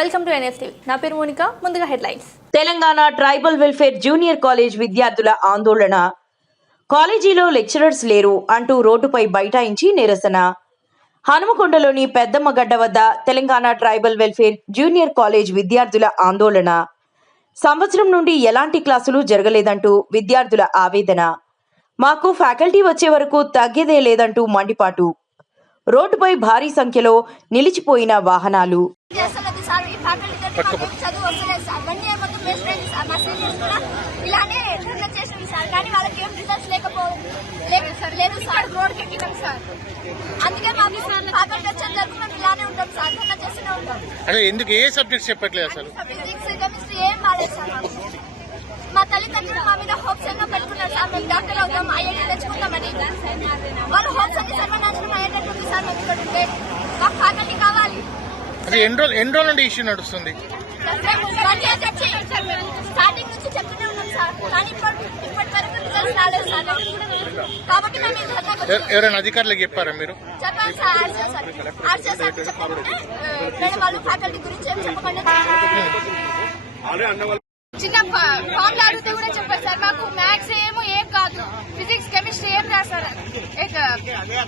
Welcome to NSTV నా పేరు మోనిక. ముందుగా headlines. Telangana tribal welfare junior college విద్యార్థుల ఆందోళన. కాలేజీలో లెక్చరర్స్ లేరు అంటూ రోడ్డుపై బైఠాయించి నిరసన. హనుమకొండలోని పెద్దమ్మగడ్డ వద్ద Telangana tribal welfare junior college విద్యార్థుల ఆందోళన. సంవత్సరం నుండి ఎలాంటి క్లాసులు జరగలేదంటూ విద్యార్థుల ఆవేదన. మాకు ఫ్యాకల్టీ వచ్చే వరకు తగ్గేదే లేదంటూ మండిపాటు. రోడ్డుపై భారీ సంఖ్యలో నిలిచిపోయిన వాహనాలు చేస్తున్నది సార్ ఈ ఫ్యాకల్టీ తోటి మాకు చదువు వస్తలేదు సార్. వన్ ఇయర్ మొత్తం బెస్ట్ ఫ్రెండ్స్ మా సీనియర్స్ కూడా ఇలానే ధర్నా చేసినాం సార్. కానీ వాళ్ళకి ఏం రిజల్ట్స్ లేకపో లేదు సార్ లేదు సార్. రోడ్కి ఎక్కినాం సార్. అందుకే మాకు వచ్చేంత వరకు మేము ఇలానే ఉంటాం సార్. ధర్నా చేస్తూనే ఉంటాం. అదే ఎందుకు ఏ సబ్జెక్ట్స్ చెప్పట్లేదు అసలు? ఫిజిక్స్ కెమిస్ట్రీ ఏం బాగాలేదు సార్ మా తల్లిదండ్రులు మా మీద హోప్స్ ఎన్నో పెట్టుకున్నారు సార్. మేము డాక్టర్ అవుతాం ఐఐటీ తెచ్చుకుంటామని. వాళ్ళు హోప్స్ అన్ని సర్వనాశనం అయ్యేటట్టు ఉంది సార్ మేము ఇక్కడ ఉంటే మాకు ఫ్యాకల్టీ కావాలి అది ఎన్ని రోజులు ఎన్ని రోజుల నుండి ఇష్యూ నడుస్తుంది? ఎవరైనా అధికారులకు చెప్పారా మీరు? చిన్న ఫామ్లు అడిగితే కూడా చెప్పారు సార్. మాకు మ్యాథ్స్ ఏమో ఏం కాదు. ఫిజిక్స్ కెమిస్ట్రీ ఏం రాస్తారు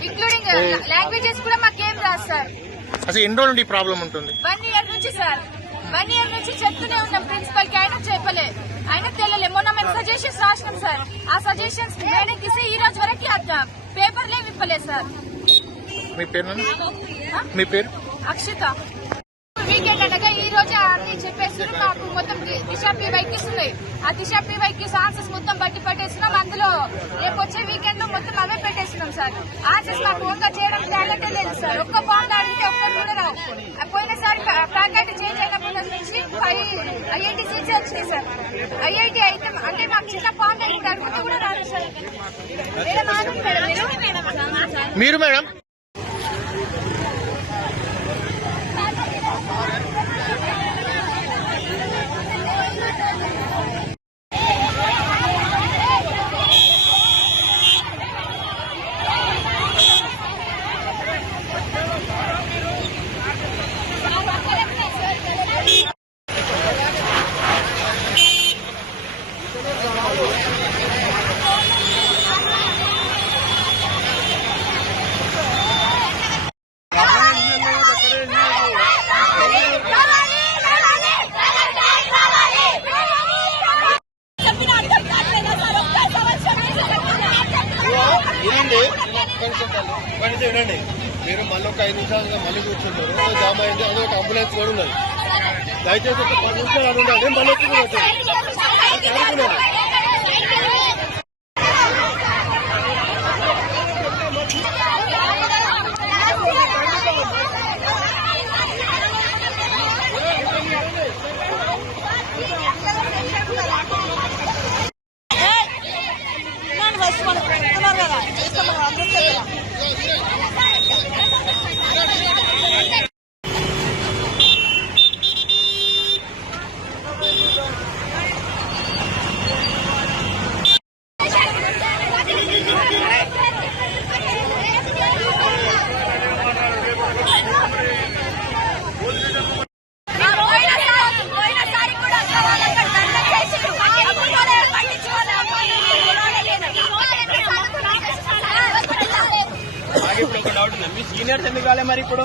ఇంక్లూడింగ్ లాంగ్వేజెస్ కూడా మాకేం రాదు సార్. అసలు ఎన్ని రోజుల నుండి ప్రాబ్లం ఉంటుంది? వన్ ఇయర్ నుంచి సార్ వన్ ఇయర్ నుంచి చెప్తూనే ఉన్నాం ప్రిన్సిపల్కి. ఆయన చెప్పలే. ఆయన తెలియలే. మొన్న మేము సజెషన్స్ రాసినాం సార్ ఆ సజెషన్స్ ఇస్తే ఈ రోజు వరకు పేపర్లే విప్పలేదు సార్ మీ పేరు? మీ పేరు? అక్షిత. వీకెండ్ అనగా ఈ రోజు అన్ని చెప్పేసి మాకు మొత్తం దిశ పీవైకి ఇస్తున్నాయి ఆ దిశ పీవైకి ఆన్సర్స్ మొత్తం బట్టి పట్టేస్తున్నాం. అందులో రేపు వచ్చే వీకెండ్లో మొత్తం అవే పెట్టేస్తున్నాం సార్ ఆన్సర్స్ మాకు ఒక్క చేయడం టాలెంటే లేదు సార్ ఒక్క ఫామ్ అడిగితే ఒక్కరు కూడా రావు ఆ పోయినసారి ఫ్యాకల్టీ చేంజ్ అయినప్పటి నుంచి ఫైవ్ ఐఐటి సీట్స్ వచ్చినాయి సార్. ఐఐటి అయితే అంటే మాకు చిన్న ఫామ్ అడిగితే కూడా రాదు సార్. మేడం మీరు మేడం వినండి పడితే వినండి మీరు మళ్ళీ ఒక ఐదు నిమిషాలుగా మళ్ళీ కూర్చుంటారు. జామ్ అయింది. అదే ఒక అంబులెన్స్ కూడా ఉన్నది. దయచేసి ఒక పది నిమిషాలు అది ఉండండి. మళ్ళీ వచ్చి కూడా ఇప్పుడు ఒక డౌట్ ఉంది? మీ సీనియర్స్ ఎందుకు కాలే మరి ఇప్పుడు?